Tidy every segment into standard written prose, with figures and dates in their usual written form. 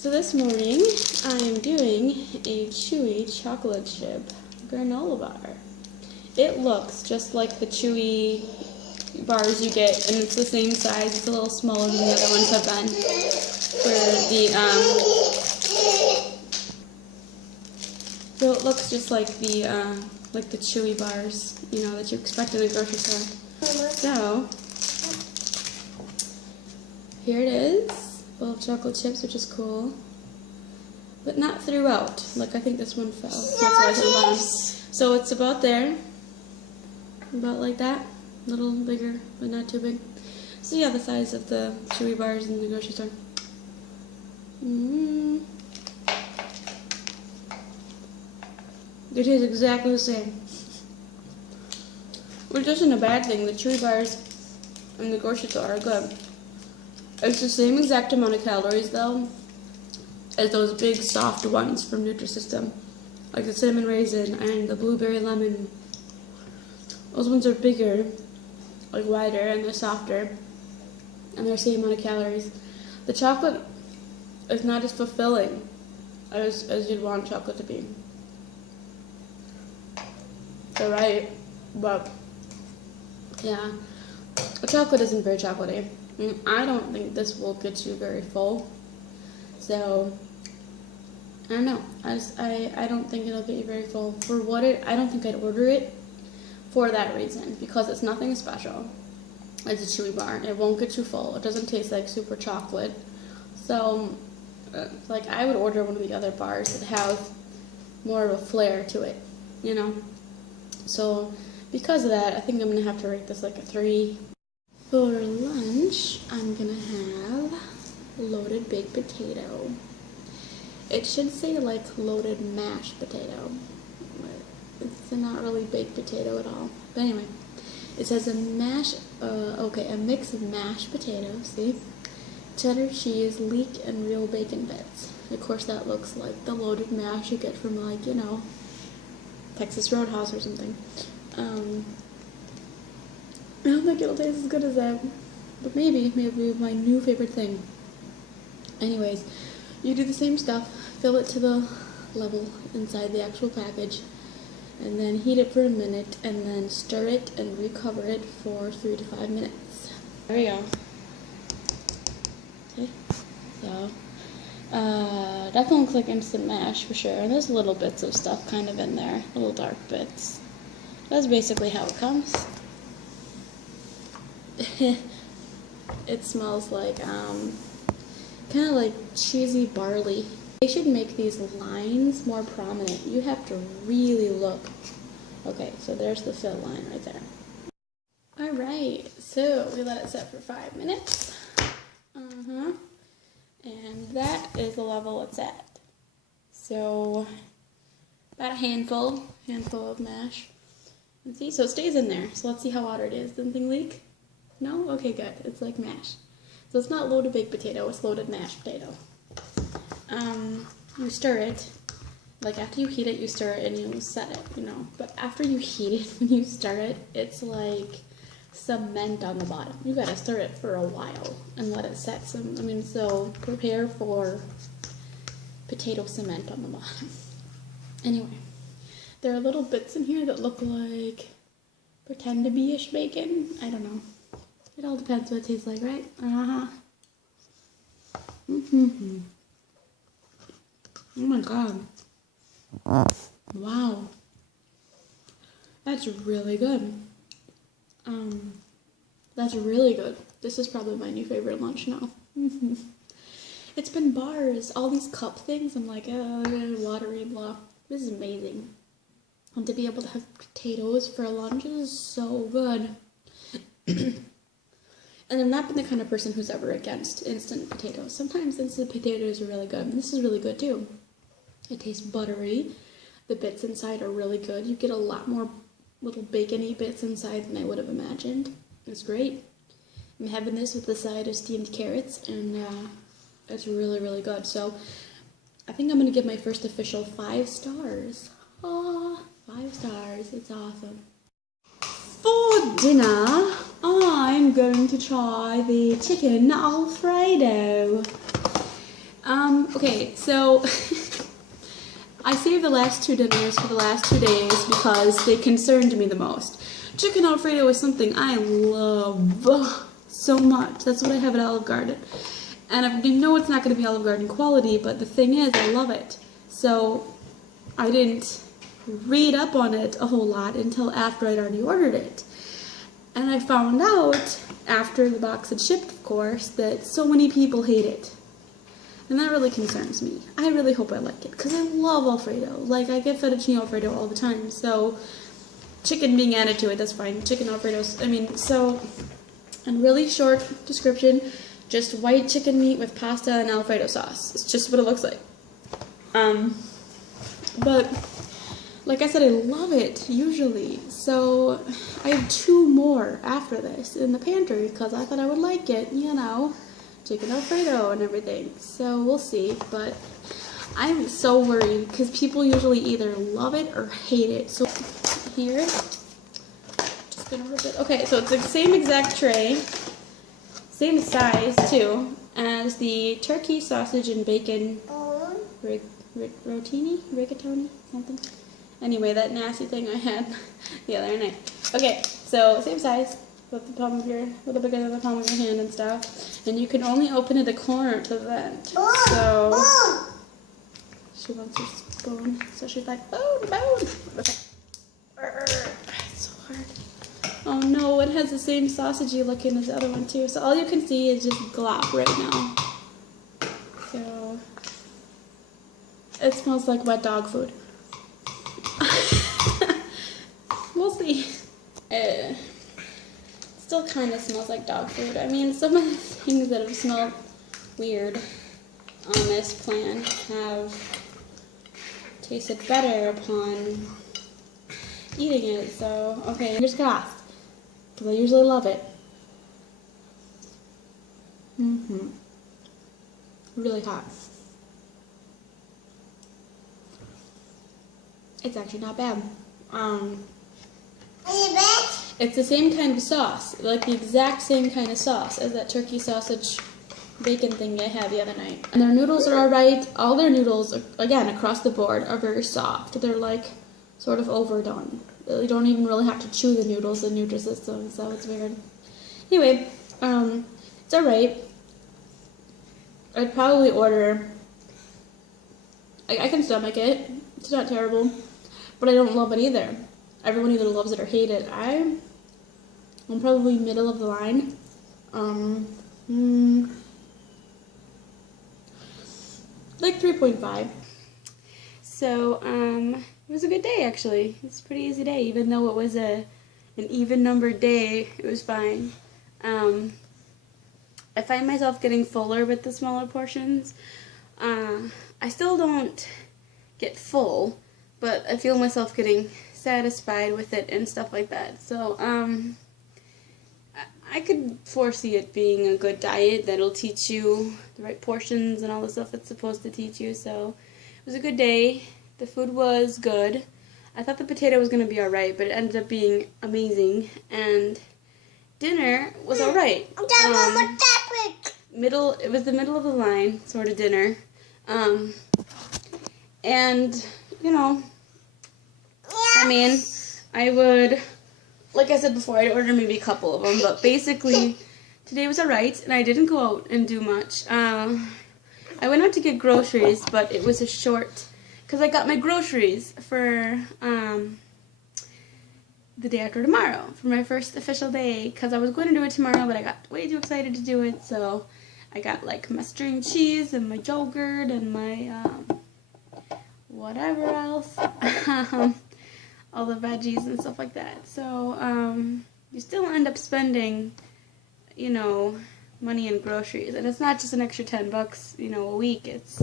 So this morning I am doing a Chewy chocolate chip granola bar. It looks just like the Chewy bars you get, and it's the same size. It's a little smaller than the other ones have been. So it looks just like the Chewy bars, you know, that you expect in a grocery store. So here it is, full of chocolate chips, which is cool, but not throughout. Like, I think this one fell. So that's why I hit the bottom. So it's about there, about like that, a little bigger, but not too big. So yeah, the size of the Chewy bars in the grocery store. It is exactly the same, which isn't a bad thing. The Chewy bars in the grocery store are good. It's the same exact amount of calories though as those big soft ones from Nutrisystem, like the cinnamon raisin and the blueberry lemon. Those ones are bigger, like wider, and they're softer, and they're the same amount of calories. The chocolate is not as fulfilling as you'd want chocolate to be. They're right, but yeah, the chocolate isn't very chocolatey. I don't think this will get you very full, so I don't know. I don't think it'll get you very full. For what I don't think I'd order it for that reason, because it's nothing special. It's a Chewy bar. It won't get you full. It doesn't taste like super chocolate. So, like, I would order one of the other bars that have more of a flair to it, you know? So, because of that, I think I'm going to have to rate this like a 3. For lunch, I'm going to have loaded baked potato. It should say like loaded mashed potato. It's not really baked potato at all. But anyway, it says a mix of mashed potatoes, see? Cheddar cheese, leek, and real bacon bits. Of course, that looks like the loaded mash you get from, like, you know, Texas Roadhouse or something. I don't think it'll taste as good as that, but maybe my new favorite thing. Anyways, you do the same stuff, fill it to the level inside the actual package, and then heat it for a minute, and then stir it and recover it for 3 to 5 minutes. There we go. Okay, so definitely looks like instant mash for sure, and there's little bits of stuff kind of in there, little dark bits. That's basically how it comes. It smells like kind of like cheesy barley. They should make these lines more prominent. You have to really look. Okay, so there's the fill line right there. Alright, so we let it set for 5 minutes. And that is the level it's at. So about a handful of mash. And see, so it stays in there. So let's see how water it is. Does anything leak? No? Okay, good. It's like mash. So it's not loaded baked potato, it's loaded mashed potato. You stir it. Like, after you heat it, you stir it and you set it, you know. But after you heat it, when you stir it, it's like cement on the bottom. You gotta stir it for a while and let it set so prepare for potato cement on the bottom. Anyway, there are little bits in here that look like pretend to be-ish bacon. I don't know. It all depends what it tastes like, right? Oh my god. Wow. That's really good. That's really good. This is probably my new favorite lunch now. It's been bars. All these cup things, I'm like, oh, watery, blah. This is amazing. And to be able to have potatoes for lunch is so good. And I've not been the kind of person who's ever against instant potatoes. Sometimes instant potatoes are really good, and this is really good too. It tastes buttery. The bits inside are really good. You get a lot more little bacony bits inside than I would have imagined. It's great. I'm having this with the side of steamed carrots, and it's really, really good. So I think I'm going to give my first official 5 stars. Oh, 5 stars. It's awesome. For dinner, I'm going to try the chicken alfredo. Okay, so I saved the last 2 dinners for the last 2 days because they concerned me the most. Chicken Alfredo is something I love so much. That's what I have at Olive Garden. And I know it's not going to be Olive Garden quality, but the thing is, I love it. So I didn't read up on it a whole lot until after I'd already ordered it. And I found out, after the box had shipped, of course, that so many people hate it. And that really concerns me. I really hope I like it, because I love Alfredo. Like, I get fettuccine Alfredo all the time, so chicken being added to it, that's fine. Chicken Alfredo's, and really short description, just white chicken meat with pasta and Alfredo sauce. It's just what it looks like. But, like I said, I love it, usually. So, I have 2 more after this in the pantry, because I thought I would like it, you know. Chicken Alfredo and everything. So, we'll see. But, I'm so worried, because people usually either love it or hate it. So, here, just gonna rip it. Okay, so it's the same exact tray, same size, too, as the turkey, sausage, and bacon rigatoni, something. Anyway, that nasty thing I had the other night. Okay, so same size, with the palm of your, a little bigger than the palm of your hand and stuff. And you can only open it a corner to the vent. So she wants her spoon. So she's like, bone. Okay. It's so hard. Oh no, it has the same sausagey looking as the other one too. So all you can see is just glop right now. So it smells like wet dog food. We'll see. Still kind of smells like dog food. I mean, some of the things that have smelled weird on this plan have tasted better upon eating it. So, okay, here's crossed, because I usually love it. Really hot. It's actually not bad. It's the same kind of sauce, like the exact same kind of sauce as that turkey sausage bacon thing I had the other night. And their noodles are alright. All their noodles, again, across the board, are very soft. They're like sort of overdone. You don't even really have to chew the noodles in Nutrisystem, so it's weird. Anyway, it's alright. I'd probably order, I can stomach it. It's not terrible, but I don't love it either. Everyone either loves it or hates it. I'm probably middle of the line. Like 3.5. So, it was a good day actually. It's a pretty easy day, even though it was an even numbered day. It was fine. I find myself getting fuller with the smaller portions. I still don't get full, but I feel myself getting satisfied with it and stuff like that. So, I could foresee it being a good diet that'll teach you the right portions and all the stuff it's supposed to teach you. So, it was a good day. The food was good. I thought the potato was going to be alright, but it ended up being amazing. And dinner was alright. It was the middle of the line sort of dinner. And, you know, I mean, I would, like I said before, I'd order maybe a couple of them, but basically, today was alright, and I didn't go out and do much. I went out to get groceries, but it was a short, because I got my groceries for, the day after tomorrow, for my first official day, because I was going to do it tomorrow, but I got way too excited to do it, so I got, like, my string cheese, and my yogurt, and my, whatever else, all the veggies and stuff like that. So, you still end up spending, you know, money in groceries. And it's not just an extra $10, you know, a week. It's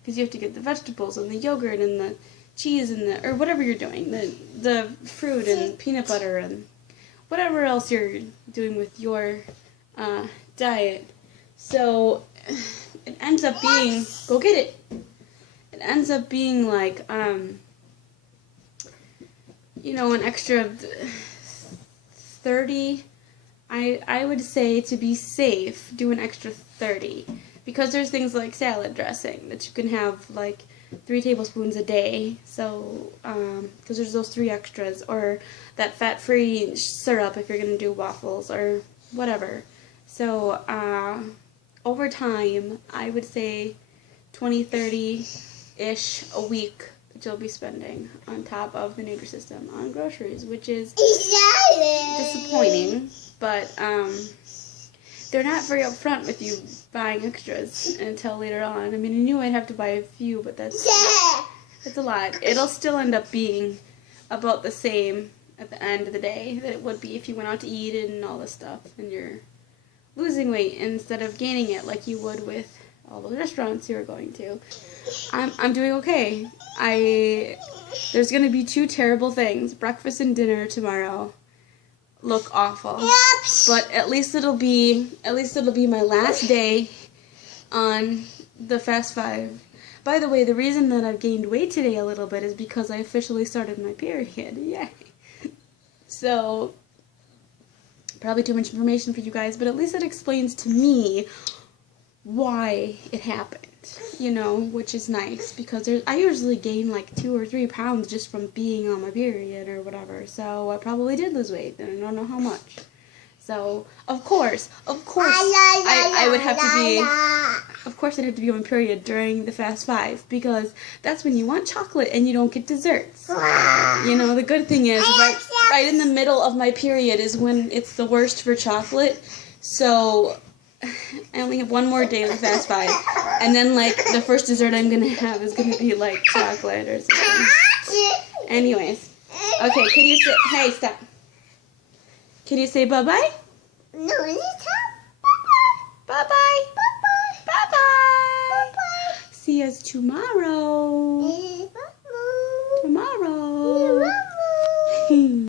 because you have to get the vegetables and the yogurt and the cheese and or whatever you're doing, the fruit and peanut butter and whatever else you're doing with your diet. So, it ends up being, go get it. It ends up being like, you know, an extra 30, I would say to be safe, do an extra 30, because there's things like salad dressing that you can have like 3 tablespoons a day. So, because there's those 3 extras, or that fat-free syrup if you're gonna do waffles or whatever. So, over time, I would say 20, 30-ish a week that you'll be spending on top of the Nutrisystem on groceries, which is disappointing, but they're not very upfront with you buying extras until later on. I mean, I knew I'd have to buy a few, but that's a lot. It'll still end up being about the same at the end of the day that it would be if you went out to eat and all this stuff, and you're losing weight instead of gaining it like you would with all those restaurants you were going to. I'm doing okay. There's gonna be 2 terrible things. Breakfast and dinner tomorrow look awful. But at least it'll be my last day on the Fast 5. By the way, the reason that I've gained weight today a little bit is because I officially started my period. Yay. So, probably too much information for you guys, but at least it explains to me why it happened, you know, which is nice, because I usually gain like 2 or 3 pounds just from being on my period or whatever, so I probably did lose weight, and I don't know how much. So, of course, I would have to be, of course I'd have to be on my period during the Fast 5, because that's when you want chocolate and you don't get desserts. You know, the good thing is, right in the middle of my period is when it's the worst for chocolate, so I only have 1 more day of the Fast 5, and then, like, the first dessert I'm gonna have is gonna be, like, chocolate or something. Anyways, okay, can you say, hey, stop. Can you say bye-bye? No, it's Bye-bye. bye-bye. Bye-bye. Bye-bye. See us tomorrow. Bye-bye. Tomorrow.